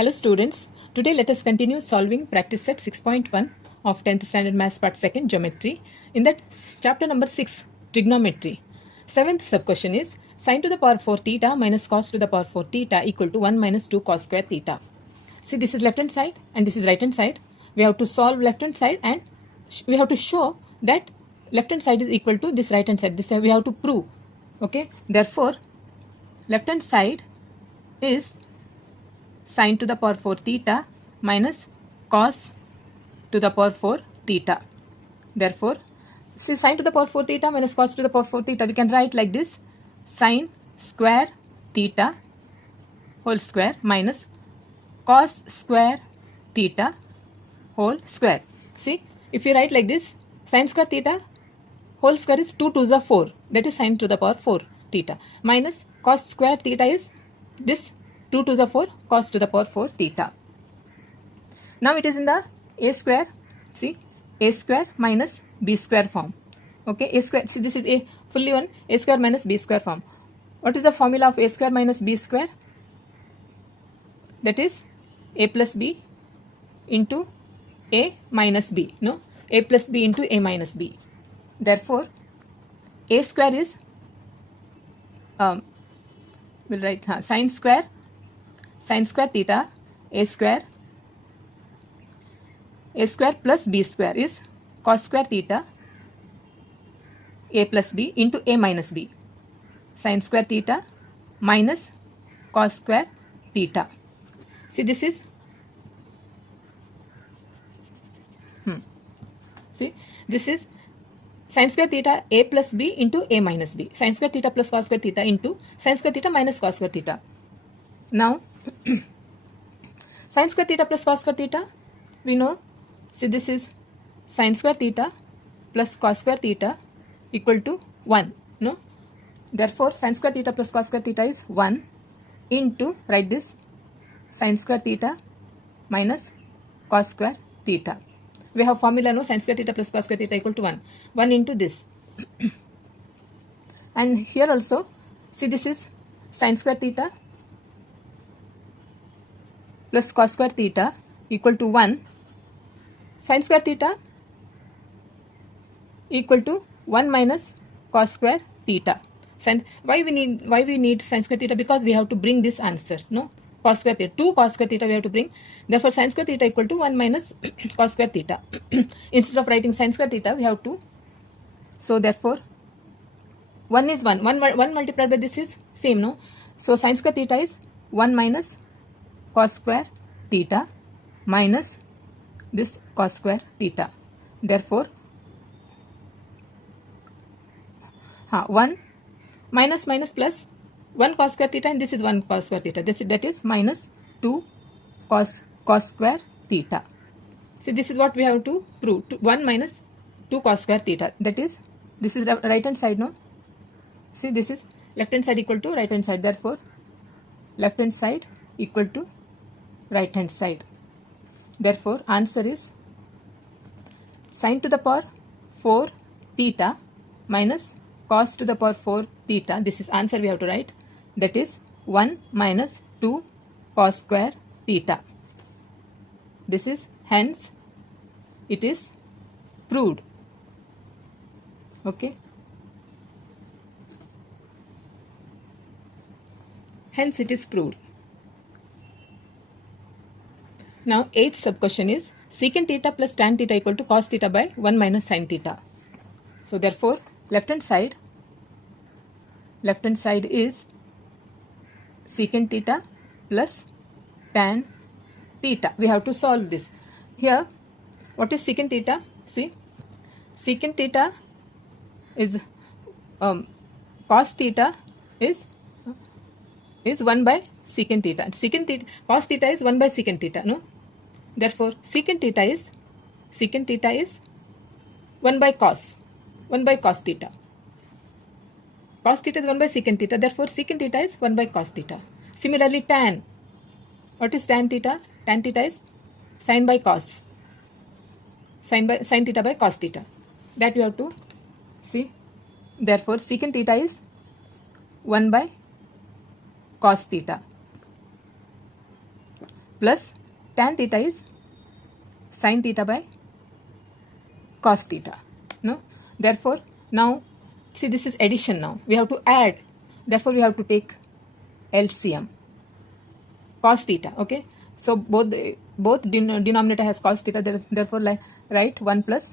Hello students, today let us continue solving practice set 6.1 of 10th standard maths part 2nd geometry. In that chapter number 6 trigonometry. 7th sub question is sin to the power 4 theta minus cos to the power 4 theta equal to 1 minus 2 cos square theta. See, this is left hand side and this is right hand side. We have to solve left hand side and we have to show that left hand side is equal to this right hand side. This we have to prove. Okay, therefore left hand side is sin to the power 4 theta minus cos to the power 4 theta. Therefore, see, sin to the power 4 theta minus cos to the power 4 theta, we can write like this: sin square theta whole square minus cos square theta whole square. See, if you write like this, sin square theta whole square is 2 2s are 4, that is sin to the power 4 theta, minus cos square theta is this 2 2s are 4, cos to the power 4 theta. Now it is in the a square, see, a square minus b square form. Okay, a square, see, this is a fully one, a square minus b square form. What is the formula of a square minus b square? That is a plus b into a minus b, no, a plus b into a minus b. Therefore, a square is, we'll write sin square theta a square plus b square is cos square theta a plus b into a minus b, sin square theta minus cos square theta. See, this is see, this is sin square theta a plus b into a minus b, sin square theta plus cos square theta into sin square theta minus cos square theta. Now sin square theta plus cos square theta, we know, see, this is sin square theta plus cos square theta equal to 1, no, therefore sin square theta plus cos square theta is 1 into, write this, sin square theta minus cos square theta. We have formula, no, sin square theta plus cos square theta equal to 1 into this. And here also, see, this is sin square theta plus cos square theta equal to 1, sin square theta equal to 1 minus cos square theta. Why we need sin square theta? Because we have to bring this answer, no, cos square theta, 2 cos square theta we have to bring. Therefore, sin square theta equal to 1 minus cos square theta. Instead of writing sin square theta, we have to, so therefore 1 is 1 multiplied by this is same, no, so sin square theta is 1 minus cos square theta minus this cos square theta. Therefore 1 minus plus 1 cos square theta, and this is 1 cos square theta, that is minus 2 cos square theta. See, this is what we have to prove, 1 minus 2 cos square theta, that is, this is right hand side, no, see, this is left hand side equal to right hand side, therefore left hand side equal to right hand side. Therefore answer is sin to the power 4 theta minus cos to the power 4 theta. This is answer we have to write, that is 1 minus 2 cos square theta. This is, hence it is proved. Okay, hence it is proved. Now 8th sub question is secant theta plus tan theta equal to cos theta by 1 minus sin theta. So therefore left hand side is secant theta plus tan theta. We have to solve this. Here, what is secant theta? See, secant theta is cos theta is 1 by secant theta. Secant theta, cos theta is 1 by secant theta, no? Therefore secant theta is 1 by cos theta. Cos theta is 1 by secant theta, therefore secant theta is 1 by cos theta. Similarly tan, what is tan theta? Tan theta is sin by cos, sin theta by cos theta, that you have to see. Therefore secant theta is 1 by cos theta. plus tan theta is sin theta by cos theta. No, therefore now see, this is addition. Now we have to add, therefore we have to take LCM cos theta. Okay, so both denominator has cos theta, therefore like write 1 plus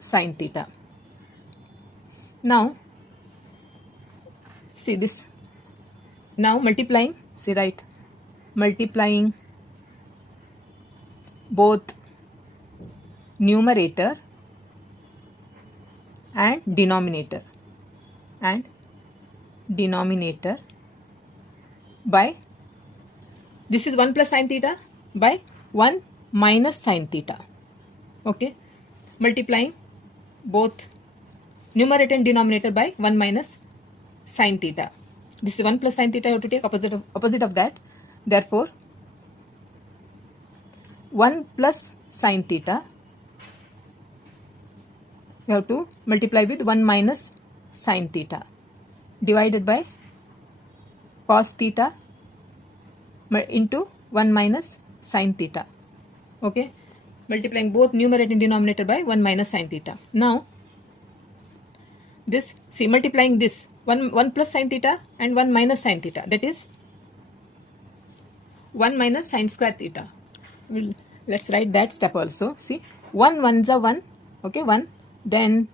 sin theta. Now see this, now multiplying, see, right, multiplying both numerator and denominator by, this is 1 plus sin theta by 1 minus sin theta. Okay, multiplying both numerator and denominator by 1 minus sin theta. This is 1 plus sin theta, you have to take opposite of that. Therefore 1 plus sin theta you have to multiply with 1 minus sin theta divided by cos theta into 1 minus sin theta. Okay, multiplying both numerator and denominator by 1 minus sin theta. Now this, see, multiplying this 1 plus sin theta and 1 minus sin theta, that is 1 minus sin square theta. Let's write that step also. See, 1 1s are 1. Okay, 1. Then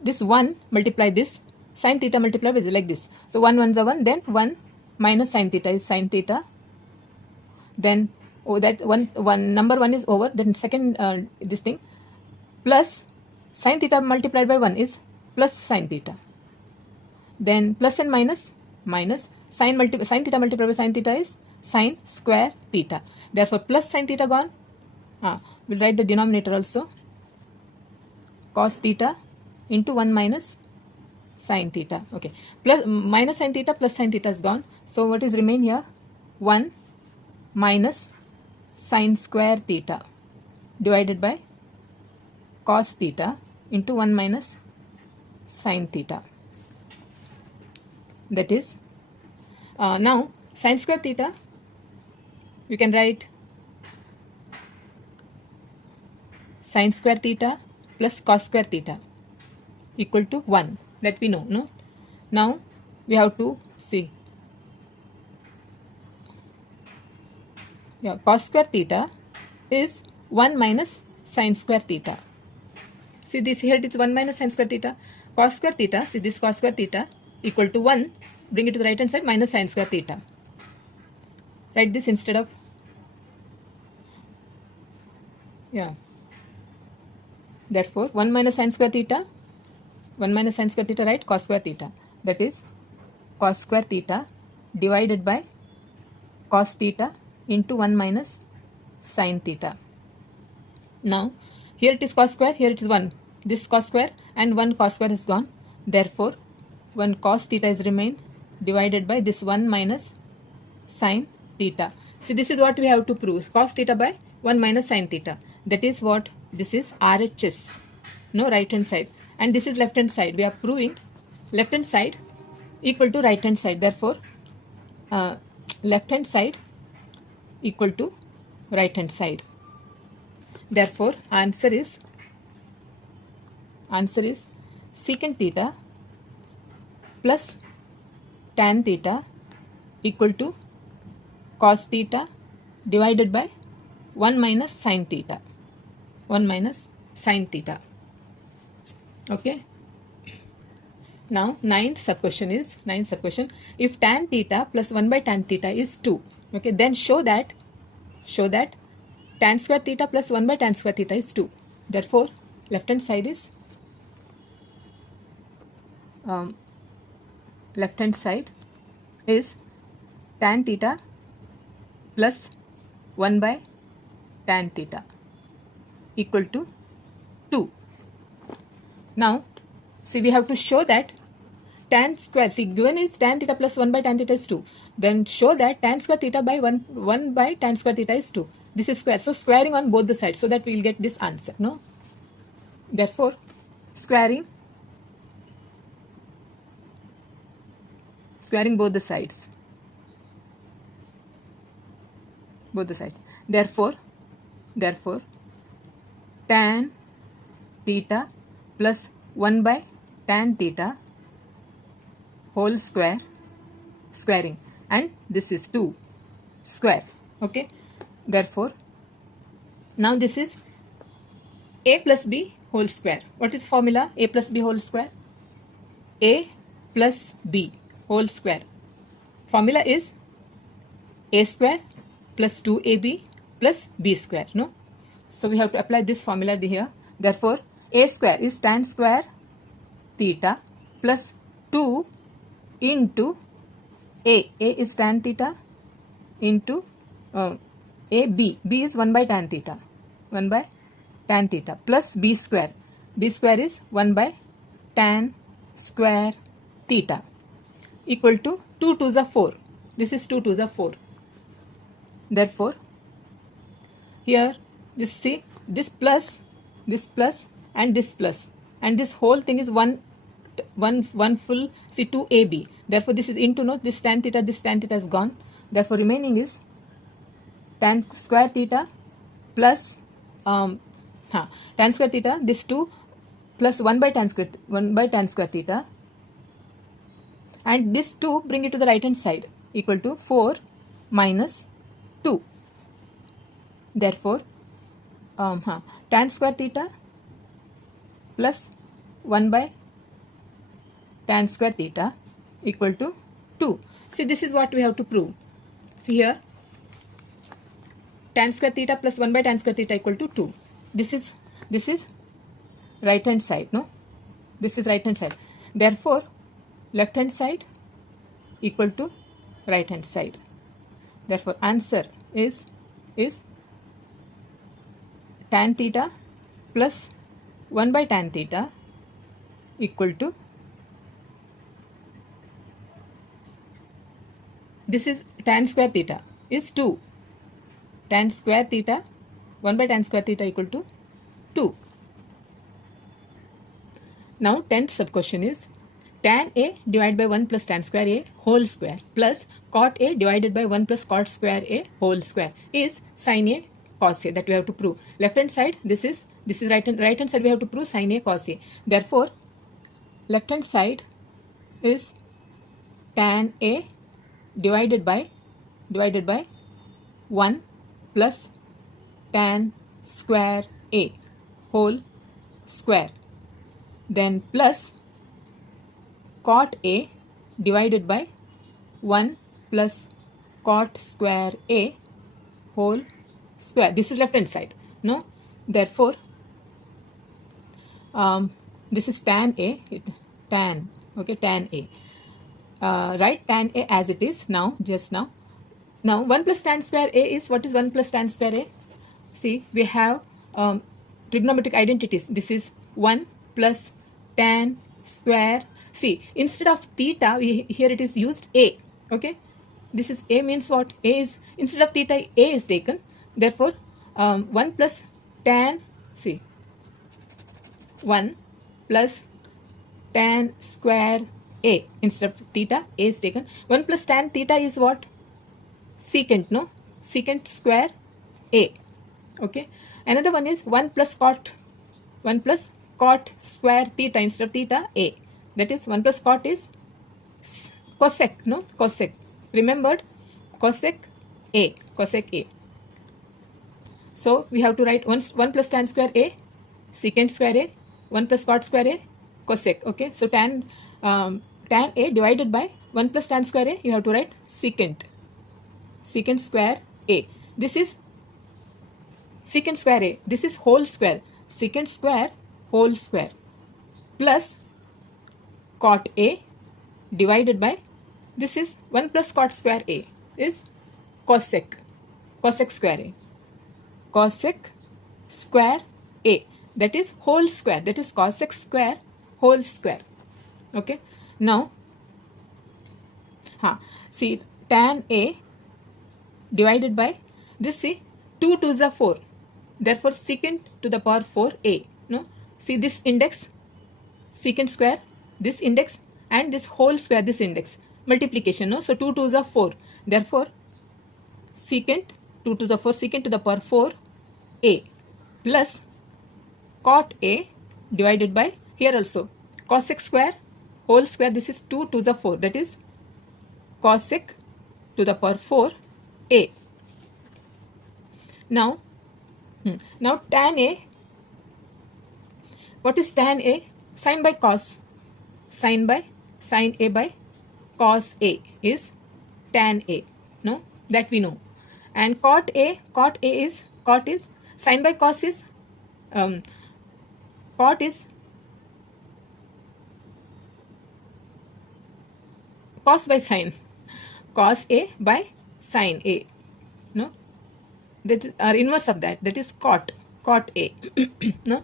this 1 multiply this sin theta multiply with like this. So 1 1s are 1. Then 1 minus sin theta is sin theta. Then that one number 1 is over. Then second this thing plus sin theta multiplied by 1 is plus sin theta. Then plus and minus sin theta multiplied by sin theta is sin square theta. Therefore plus sin theta gone. We'll write the denominator also, cos theta into 1 minus sin theta. Okay, plus minus sin theta plus sin theta is gone. So what is remain here? 1 minus sin square theta divided by cos theta into 1 minus sin theta. That is now sin square theta you can write sin square theta plus cos square theta equal to 1, that we know. No, now we have to see, yeah, cos square theta is 1 minus sin square theta. See this, here it is 1 minus sin square theta. Cos square theta, see this cos square theta equal to 1, bring it to the right hand side, minus sin square theta. Write this instead of, yeah, therefore 1 minus sin square theta, 1 minus sin square theta, right, cos square theta, that is cos square theta divided by cos theta into 1 minus sin theta. Now here it is cos square, here it is 1, this cos square and 1 cos square is gone. Therefore 1 cos theta is remain divided by this 1 minus sin theta. See, this is what we have to prove, cos theta by 1 minus sin theta. That is what, this is RHS, no, right hand side, and this is left hand side. We are proving left hand side equal to right hand side. Therefore left hand side equal to right hand side. Therefore answer is secant theta plus tan theta equal to cos theta divided by 1 minus sin theta, 1 minus sin theta. Okay, now ninth sub question, if tan theta plus 1 by tan theta is 2, okay, then show that tan square theta plus 1 by tan square theta is 2. Therefore left hand side is tan theta plus 1 by tan theta equal to 2. Now see, we have to show that tan square, see, given is tan theta plus 1 by tan theta is 2, then show that tan square theta by 1 by tan square theta is 2. This is square, so squaring on both the sides so that we will get this answer. No, therefore squaring both the sides. both the sides. Therefore tan theta plus 1 by tan theta whole square, squaring, and this is 2 square. Okay, therefore now this is a plus b whole square. What is formula? A plus b whole square. A plus b whole square. Formula is a square plus 2ab plus b square. No, so we have to apply this formula here. Therefore a square is tan square theta plus 2 into a is tan theta into b is 1 by tan theta, 1 by tan theta plus b square is 1 by tan square theta equal to 2 to the 4. This is 2 to the 4. Therefore here just see this plus and this plus, and this whole thing is one full, see 2ab. Therefore this is into, no, this tan theta is gone. Therefore remaining is tan square theta plus tan square theta, this 2 plus 1 by tan square theta, and this 2 bring it to the right hand side equal to 4 minus 2. Therefore tan square theta plus 1 by tan square theta equal to 2. See, this is what we have to prove. See here, tan square theta plus 1 by tan square theta equal to 2. This is right hand side, no? This is right hand side. Therefore left hand side equal to right hand side. Therefore answer is tan theta plus 1 by tan theta equal to, this is tan square theta is 2. Tan square theta 1 by tan square theta equal to 2. Now 10th sub question is tan a divided by 1 plus tan square a whole square plus cot a divided by 1 plus cot square a whole square is sin a cos a. That we have to prove. Left hand side this is right hand side we have to prove sin a cos a. Therefore left hand side is tan a divided by 1 plus tan square a whole square, then plus cot a divided by 1 plus cot square a whole square. This is left hand side, no? Therefore this is tan a, tan a. Write tan a as it is now, just now. Now 1 plus tan square a is, what is 1 plus tan square a? See, we have trigonometric identities. This is 1 plus tan square. See, instead of theta, here it is used a. Okay, this is a means what? A is, instead of theta, a is taken. Therefore 1 plus tan, see, 1 plus tan square a, instead of theta, a is taken. 1 plus tan theta is what? Secant, no? Secant square a. Okay. Another one is 1 plus cot square theta, instead of theta, a. That is 1 plus cot is cosec, no? Cosec. Remembered? Cosec a. So we have to write 1 plus tan square a, secant square a, 1 plus cot square a, cosec. Okay. So tan a divided by 1 plus tan square a, you have to write secant square a. This is secant square a. This is whole square. Secant square whole square plus cot a divided by, this is 1 plus cot square a is cosec square a. Cosec square a. That is whole square. That is cosec square whole square. Okay. Now see, tan a divided by this, see, 2 to the 4. Therefore secant to the power 4a. No, see this index, secant square, this index, and this whole square, this index, multiplication. No, so 2 to the 4. Therefore secant 2 to the 4 secant to the power 4 a plus cot a divided by, here also cosec square whole square, this is 2 to the 4, that is cosec to the power 4 a. Now tan a, what is tan a? Sin by cos, sin a by cos a is tan a, no, that we know. And cot a is sin by cos is cot is cos by sin, cos a by sin a, no, that is our inverse of that, that is cot a no.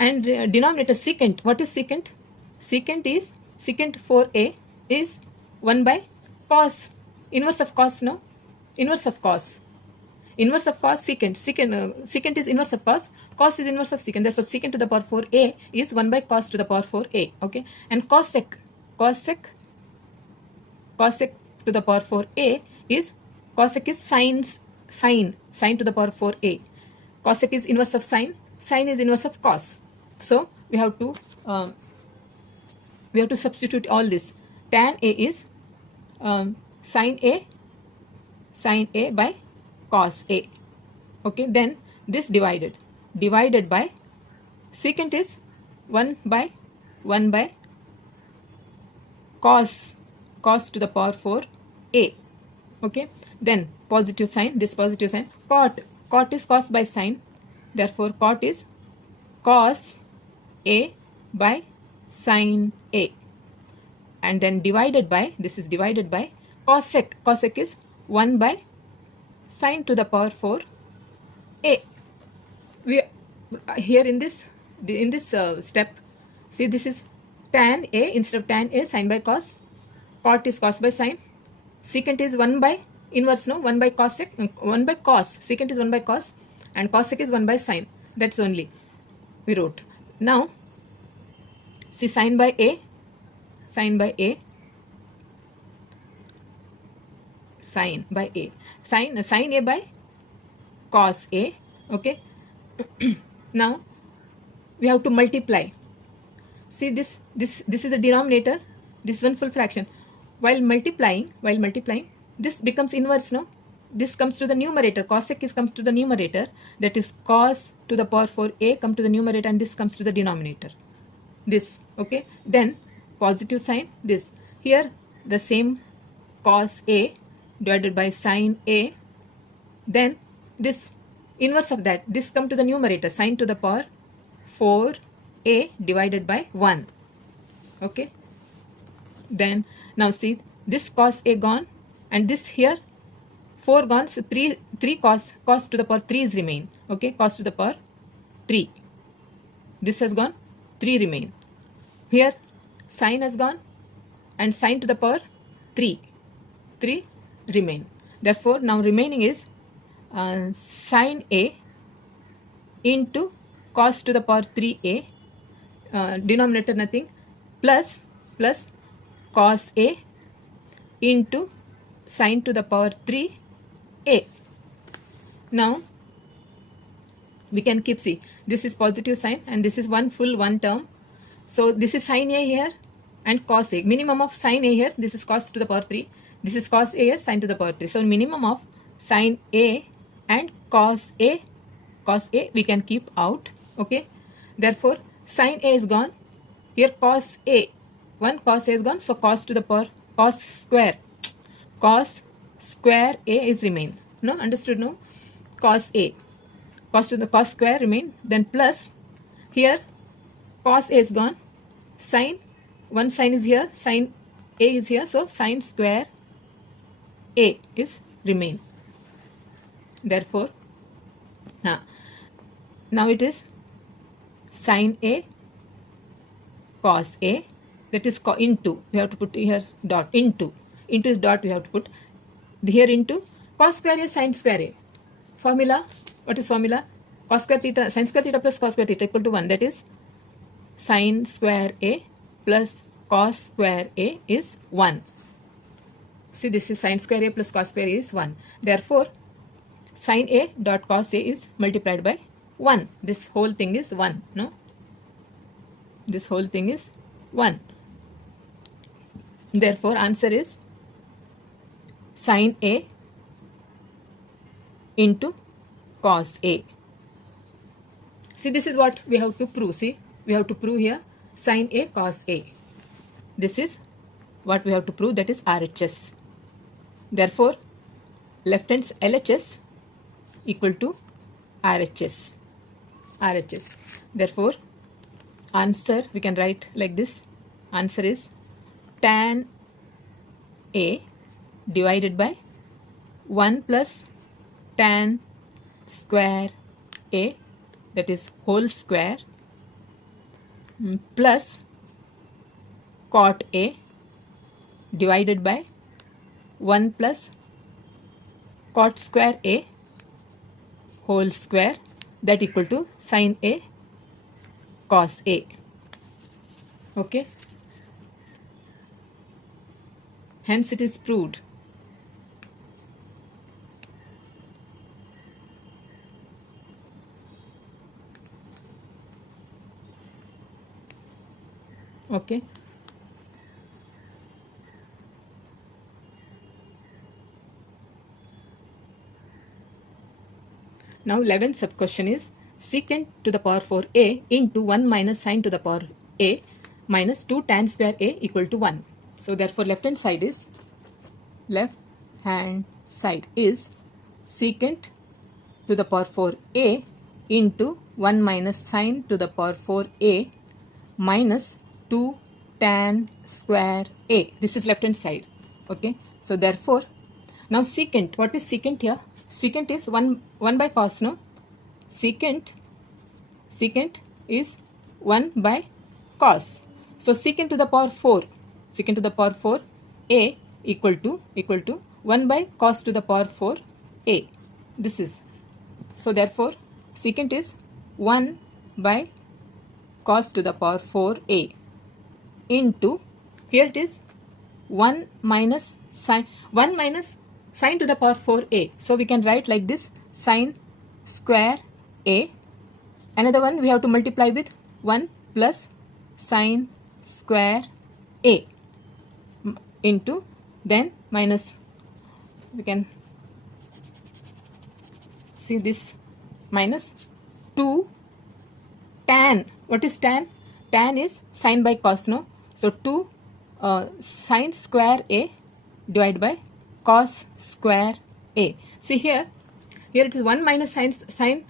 And denominator secant, what is secant? Secant is, secant 4a is 1 by cos, inverse of cos, no, inverse of cos secant, secant is inverse of cos is inverse of secant, therefore secant to the power 4a is 1 by cos to the power 4a, okay. And cosec to the power 4a is, cosec is sin to the power 4a, cosec is inverse of sin is inverse of cos. So we have to substitute all this. Tan a is sin a by cos a, okay. Then this divided by secant is 1 by cos to the power 4 a, okay. Then positive sign, this positive sign, cot is cos by sin, therefore cot is cos a by sin a, and then divided by, this is divided by cosec is 1 by sin to the power 4 a. We here in this step, see, this is tan a, instead of tan a, sin by cos, cot is cos by sin, secant is 1 by inverse, no, 1 by cosec, 1 by cos, secant is 1 by cos, and cosec is 1 by sin, that's only we wrote. Now see, sin by a sin a by cos a, okay. Now we have to multiply. See, this is a denominator, this one full fraction. While multiplying, this becomes inverse, no, this comes to the numerator, cosec is comes to the numerator, that is cos to the power 4a come to the numerator, and this comes to the denominator, this, okay. Then positive sign, this here, the same cos a divided by sin a, then this inverse of that, this come to the numerator, sin to the power 4a divided by 1, okay. Then now see, this cos a gone, and this here 4 gone, so 3 cos to the power 3 is remain, okay, cos to the power 3, this has gone, 3 remain. Here sin has gone, and sin to the power 3 remain. Therefore now remaining is sin a into cos to the power 3a, denominator nothing, plus cos a into sin to the power 3a. Now we can keep, see, this is positive sign and this is one term, so this is sin a here and cos a, minimum of sin a here, this is cos to the power 3, this is cos a here, sin to the power 3, so minimum of sin a and cos a we can keep out, okay. Therefore sin a is gone, here cos a, one cos a is gone, so cos to the power, cos square a is remain, no, understood, no, cos a, cos to the cos square remain, then plus here cos a is gone, sin, one sin is here, sin a is here, so sin square a is remain. Therefore now it is sin a cos a, that is into, we have to put here dot, into is dot, we have to put here into cos square a sin square a. Formula, what is formula? Cos square theta, sin square theta plus cos square theta equal to 1, that is sin square a plus cos square a is 1. See, this is sin square a plus cos square a is 1. Therefore Sine A dot cos A is multiplied by 1. This whole thing is 1. No? This whole thing is 1. Therefore, answer is sine A into cos A. See, this is what we have to prove. See, we have to prove here sine A cos A. This is what we have to prove, that is RHS. Therefore, left hand's LHS equal to RHS. RHS. Therefore, answer we can write like this. Answer is tan A divided by 1 plus tan square A, that is whole square, plus cot A divided by 1 plus cot square A whole square, that equal to sine A cos A. Okay. Hence it is proved. Okay. Now 11th sub question is secant to the power 4a into 1 minus sine to the power a minus 2 tan square a equal to 1. So therefore left hand side is secant to the power 4a into 1 minus sine to the power 4a minus 2 tan square a. This is left hand side. Okay. So therefore now secant, what is secant here? Secant is 1 by cos, no? Secant is 1 by cos. So secant to the power 4, secant to the power 4 a equal to 1 by cos to the power 4 a. This is, so therefore secant is 1 by cos to the power 4 a into, here it is 1 minus sine to the power 4a. So we can write like this, sine square a. Another one we have to multiply with 1 plus sine square a into, then minus, we can see this, minus 2 tan. What is tan? Tan is sine by cos, no? So 2 sine square a divided by cos square a. See here it is 1 minus sine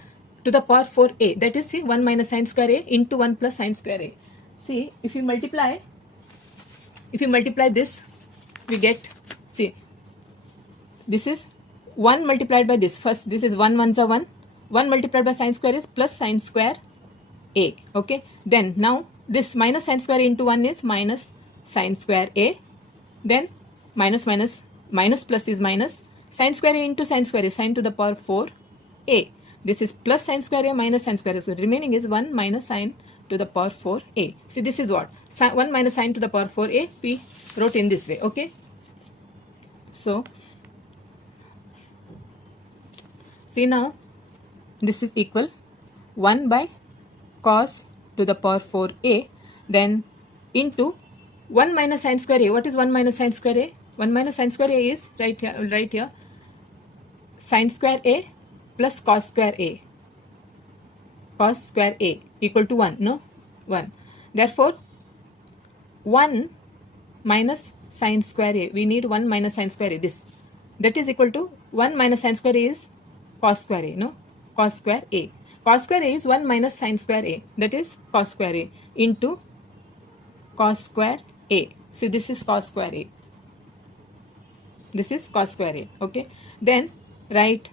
to the power 4a. That is, see, 1 minus sine square a into 1 plus sine square a. See, if you multiply this, we get, see, this is 1 multiplied by this. First, this is 1 ones are 1. 1 multiplied by sine square is plus sine square a. Okay. Then now this minus sine square into 1 is minus sine square a. Then minus plus is minus sine square a into sine square a, sine to the power 4 a. This is plus sine square a minus sine square a. So remaining is 1 minus sine to the power 4 a. See, this is what? 1 minus sine to the power 4 a, we wrote in this way. Okay. So see, now this is equal 1 by cos to the power 4 a, then into 1 minus sine square a. What is 1 minus sine square a? 1 minus sine square a is, right here, sine square a plus cos square a. Cos square a equal to 1, no? 1. Therefore, 1 minus sine square a. We need 1 minus sine square a. This. That is equal to 1 minus sine square a is cos square a, no? Cos square a. Cos square a is 1 minus sine square a. That is cos square a into cos square a. See, this is cos square a. This is cos square a. Okay. Then write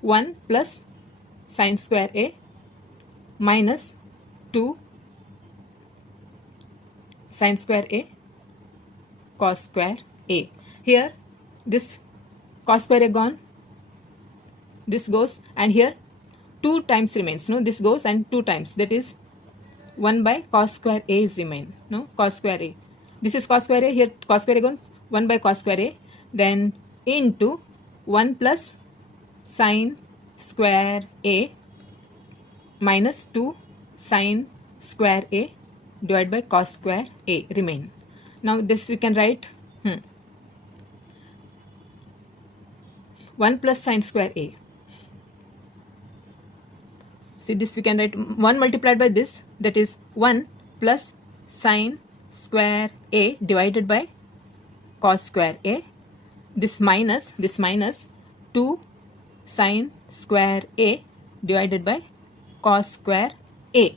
1 plus sine square a minus 2 sine square a cos square a. Here this cos square a gone, this goes, and here 2 times remains, no? This goes and 2 times, that is 1 by cos square a is remain, no? Cos square a. This is cos square a, here cos square a gone, 1 by cos square a, then into 1 plus sine square A minus 2 sine square A divided by cos square A remain. Now this we can write 1 plus sine square A. See, this we can write 1 multiplied by this, that is 1 plus sine square A divided by cos square A. This minus 2 sine square A divided by cos square A.